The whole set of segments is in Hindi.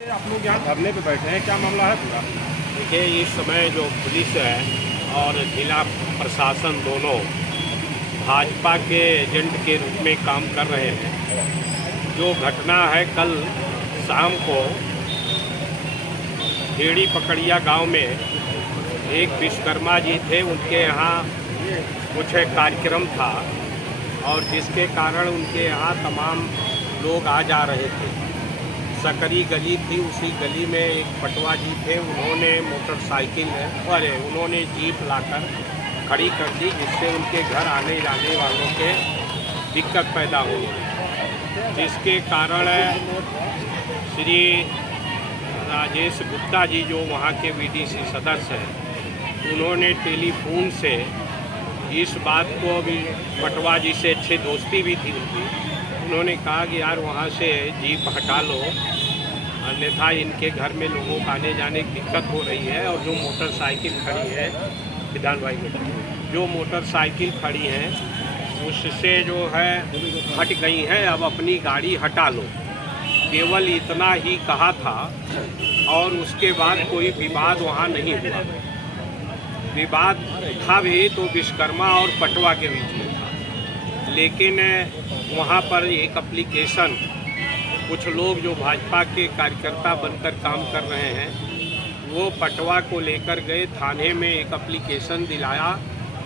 आप लोग यहाँ धरने पे बैठे हैं, क्या मामला है पूरा? देखिए, इस समय जो पुलिस है और जिला प्रशासन दोनों भाजपा के एजेंट के रूप में काम कर रहे हैं। जो घटना है, कल शाम को हेड़ी पकड़िया गांव में एक विश्वकर्मा जी थे, उनके यहाँ कुछ कार्यक्रम था और जिसके कारण उनके यहाँ तमाम लोग आ जा रहे थे। सकरी गली थी, उसी गली में एक पटवा जी थे, उन्होंने मोटरसाइकिल उन्होंने जीप लाकर खड़ी कर दी, जिससे उनके घर आने जाने वालों के दिक्कत पैदा हुई, जिसके कारण श्री राजेश गुप्ता जी जो वहाँ के वीडीसी सदस्य हैं, उन्होंने टेलीफोन से इस बात को, अभी पटवा जी से अच्छी दोस्ती भी थी उनकी, उन्होंने कहा कि यार वहाँ से जीप हटा लो, अन्यथा इनके घर में लोगों को आने जाने की दिक्कत हो रही है। और जो मोटरसाइकिल खड़ी है, विधान भाई बेटा, जो मोटरसाइकिल खड़ी हैं उससे जो है हट गई हैं, अब अपनी गाड़ी हटा लो। केवल इतना ही कहा था और उसके बाद कोई विवाद वहाँ नहीं हुआ। विवाद था भी तो विश्वकर्मा और पटवा के बीच में था, लेकिन वहाँ पर एक एप्लीकेशन कुछ लोग जो भाजपा के कार्यकर्ता बनकर काम कर रहे हैं, वो पटवा को लेकर गए थाने में, एक एप्लीकेशन दिलाया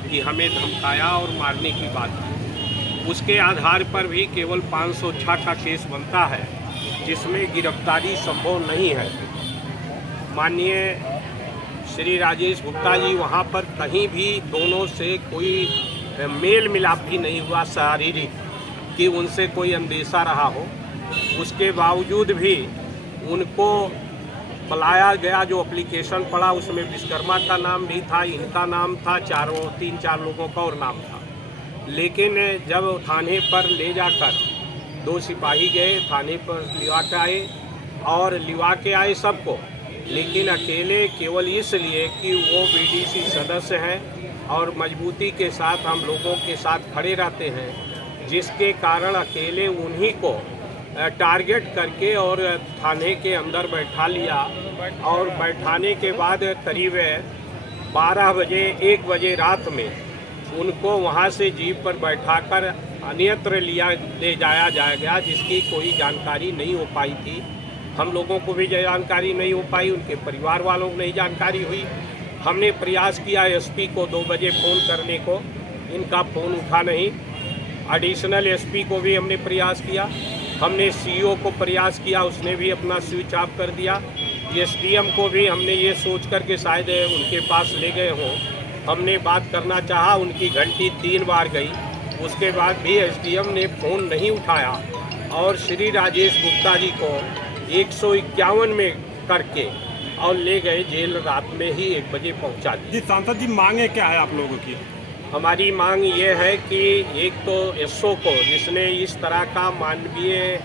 कि हमें धमकाया और मारने की बात की। उसके आधार पर भी केवल 506 का केस बनता है, जिसमें गिरफ्तारी संभव नहीं है। माननीय श्री राजेश गुप्ता जी वहाँ पर कहीं भी दोनों से कोई मेल मिलाप भी नहीं हुआ शारीरिक, कि उनसे कोई अंदेशा रहा हो। उसके बावजूद भी उनको बुलाया गया। जो एप्लीकेशन पड़ा उसमें विश्वकर्मा का नाम भी था, इनका नाम था, 3-4 लोगों का और नाम था। लेकिन जब थाने पर ले जाकर 2 सिपाही गए, थाने पर लिवा के आए सबको, लेकिन अकेले केवल इसलिए कि वो बीडीसी सदस्य हैं और मजबूती के साथ हम लोगों के साथ खड़े रहते हैं, जिसके कारण अकेले उन्हीं को टारगेट करके और थाने के अंदर बैठा लिया। और बैठाने के बाद करीब 12 बजे 1 बजे रात में उनको वहां से जीप पर बैठाकर अन्यत्र ले जाया गया, जिसकी कोई जानकारी नहीं हो पाई थी। हम लोगों को भी जानकारी नहीं हो पाई, उनके परिवार वालों को नहीं जानकारी हुई। हमने प्रयास किया एसपी को 2 बजे फ़ोन करने को, इनका फ़ोन उठा नहीं। एडिशनल एसपी को भी हमने प्रयास किया, हमने सीईओ को प्रयास किया, उसने भी अपना स्विच ऑफ कर दिया। एसडीएम को भी हमने ये सोच कर के शायद उनके पास ले गए हों, हमने बात करना चाहा, उनकी घंटी 3 बार गई, उसके बाद भी एसडीएम ने फ़ोन नहीं उठाया और श्री राजेश गुप्ता जी को 151 में करके और ले गए जेल। रात में ही 1 बजे पहुंचा दिया। जी सांसद जी, मांगे क्या है आप लोगों की? हमारी मांग ये है कि एक तो एसओ को, जिसने इस तरह का मानवीय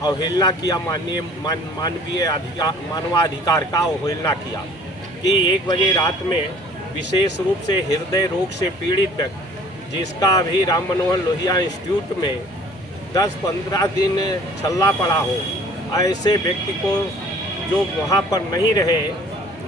अवहेलना किया, मानवाधिकार का अवहेलना किया, कि 1 बजे रात में विशेष रूप से हृदय रोग से पीड़ित व्यक्ति, जिसका अभी राम मनोहर लोहिया इंस्टीट्यूट में 10-15 दिन छल्ला पड़ा हो, ऐसे व्यक्ति को जो वहाँ पर नहीं रहे,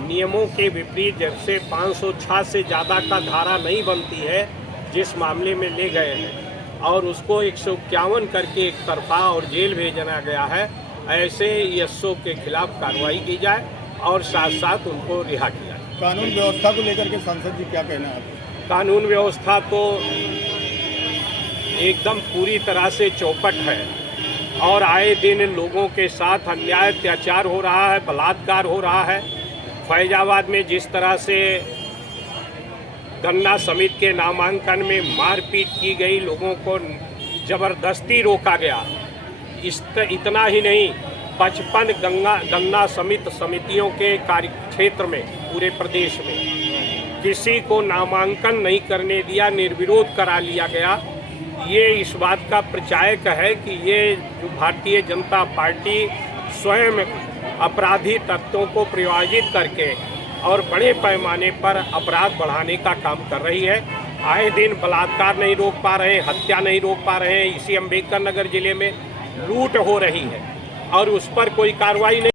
नियमों के विपरीत, जैसे 506 से ज़्यादा का धारा नहीं बनती है, जिस मामले में ले गए हैं और उसको 151 करके एक तरफा और जेल भेजना गया है, ऐसे एसओ के खिलाफ कार्रवाई की जाए और साथ साथ उनको रिहा किया जाए। कानून व्यवस्था को लेकर के सांसद जी क्या कहना है? कानून व्यवस्था तो एकदम पूरी तरह से चौपट है और आए दिन लोगों के साथ अन्याय अत्याचार हो रहा है, बलात्कार हो रहा है। फैजाबाद में जिस तरह से गन्ना समिति के नामांकन में मारपीट की गई, लोगों को ज़बरदस्ती रोका गया, इतना ही नहीं, 55 गन्ना समितियों के कार्य क्षेत्र में पूरे प्रदेश में किसी को नामांकन नहीं करने दिया, निर्विरोध करा लिया गया। ये इस बात का प्रचायक है कि ये जो भारतीय जनता पार्टी स्वयं अपराधी तत्वों को प्रयोजित करके और बड़े पैमाने पर अपराध बढ़ाने का काम कर रही है। आए दिन बलात्कार नहीं रोक पा रहे, हत्या नहीं रोक पा रहे हैं। इसी अम्बेडकर नगर जिले में लूट हो रही है और उस पर कोई कार्रवाई नहीं।